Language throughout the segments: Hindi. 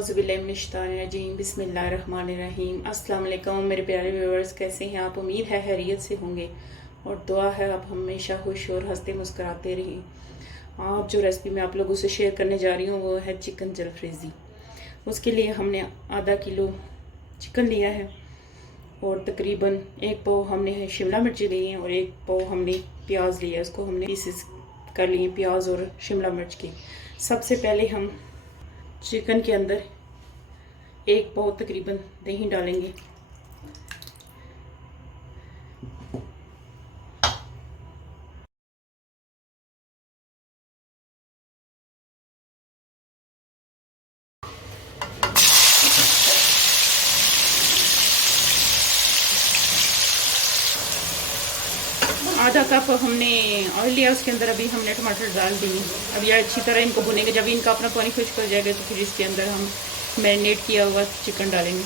औज़ुबिल्लाहिमिनश्शैतानिर्रजीम बिस्मिल्लाहिर्रहमानिर्रहीम। अस्सलाम वालेकुम मेरे प्यारे व्यूअर्स, कैसे हैं आप? उम्मीद है खैरियत से होंगे और दुआ है आप हमेशा खुश और हंसते मुस्कुराते रहें। आप जो रेसिपी मैं आप लोगों से शेयर करने जा रही हूँ वो है चिकन जलफ्रेज़ी। उसके लिए हमने आधा किलो चिकन लिया है और तकरीबन एक पाव हमने शिमला मिर्ची ली है और एक पाव हमने प्याज लिया है। उसको हमने पीसेस कर लिए प्याज और शिमला मिर्च के। सबसे पहले हम चिकन के अंदर एक पाव तकरीबन दही डालेंगे। आधा कप हमने ऑयल लिया, उसके अंदर अभी हमने टमाटर डाल दिए। अब ये अच्छी तरह इनको भुनेंगे। जब इनका अपना पानी खुश्क हो जाएगा तो फिर इसके अंदर हम मैरिनेट किया हुआ चिकन डालेंगे।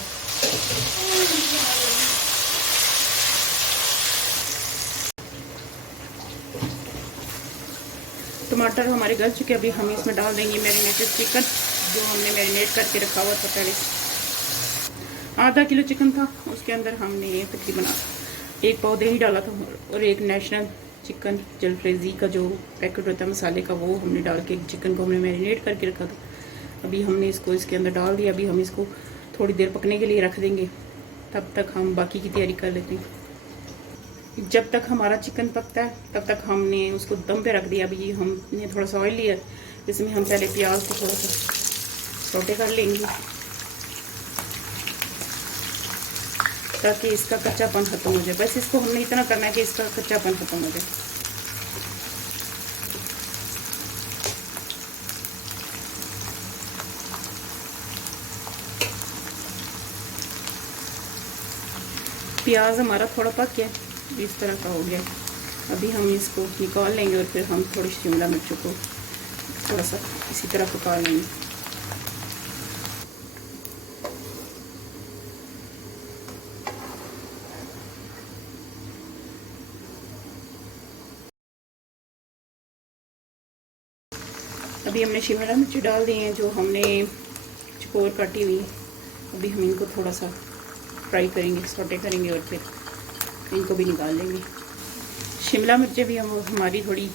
टमाटर हमारे गल चुके, अभी हम इसमें डाल देंगे मैरिनेटेड चिकन जो हमने मैरिनेट करके रखा हुआ था पहले। आधा किलो चिकन था, उसके अंदर हमने तकरीबन एक पाव दही डाला था और एक नेशनल चिकन जलफ्रेज़ी का जो पैकेट होता है मसाले का, वो हमने डाल के चिकन को हमने मैरिनेट करके रखा था। अभी हमने इसको इसके अंदर डाल दिया। अभी हम इसको थोड़ी देर पकने के लिए रख देंगे, तब तक हम बाकी की तैयारी कर लेते हैं। जब तक हमारा चिकन पकता है तब तक हमने उसको दम पे रख दिया। अभी हमने थोड़ा सा ऑयल लिया, जिसमें हम पहले प्याज को थोड़ा सा सौटे कर लेंगे ताकि इसका कच्चापन ख़त्म हो जाए। बस इसको हमने इतना करना है कि इसका कच्चापन ख़त्म हो जाए। प्याज हमारा थोड़ा पक गया, इस तरह का हो गया। अभी हम इसको निकाल लेंगे और फिर हम थोड़ी शिमला मिर्चों को थोड़ा सा इसी तरह पका लेंगे। अभी हमने शिमला मिर्च डाल दी हैं जो हमने चकोर काटी हुई। अभी हम इनको थोड़ा सा फ्राई करेंगे, सौटे करेंगे और फिर इनको भी निकाल लेंगे। शिमला मिर्चें भी हमारी थोड़ी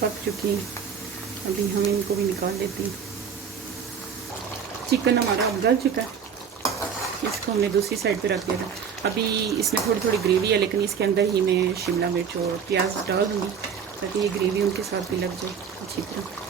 पक चुकी हैं, अभी हम इनको भी निकाल लेते हैं। चिकन हमारा गल चुका है, इसको हमने दूसरी साइड पे रख दिया था। अभी इसमें थोड़ी थोड़ी ग्रेवी है, लेकिन इसके अंदर ही मैं शिमला मिर्च और प्याज डाल दूँगी ताकि ये ग्रेवी उनके साथ भी लग जाए अच्छी तरह।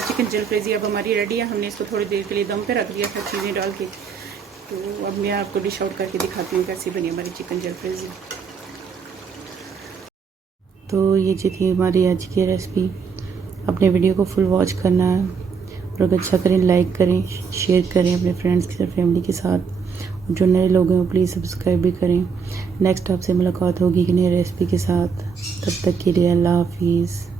चिकन जलफ्रेज़ी अब हमारी रेडी है। हमने इसको थोड़ी देर के लिए दम पे रख दिया था चीज़ें डाल के। तो अब मैं आपको डिश आउट करके दिखाती हूँ कैसी बनी हमारी चिकन जलफ्रेज़ी। तो ये जी थी हमारी आज की रेसिपी। अपने वीडियो को फुल वॉच करना है और अगर अच्छा करें लाइक करें, शेयर करें अपने फ्रेंड्स के साथ, फैमिली के साथ। और जो नए लोग हैं वो प्लीज़ सब्सक्राइब भी करें। नेक्स्ट आपसे मुलाकात होगी कि नई रेसिपी के साथ। तब तक के लिए अल्लाह हाफिज़।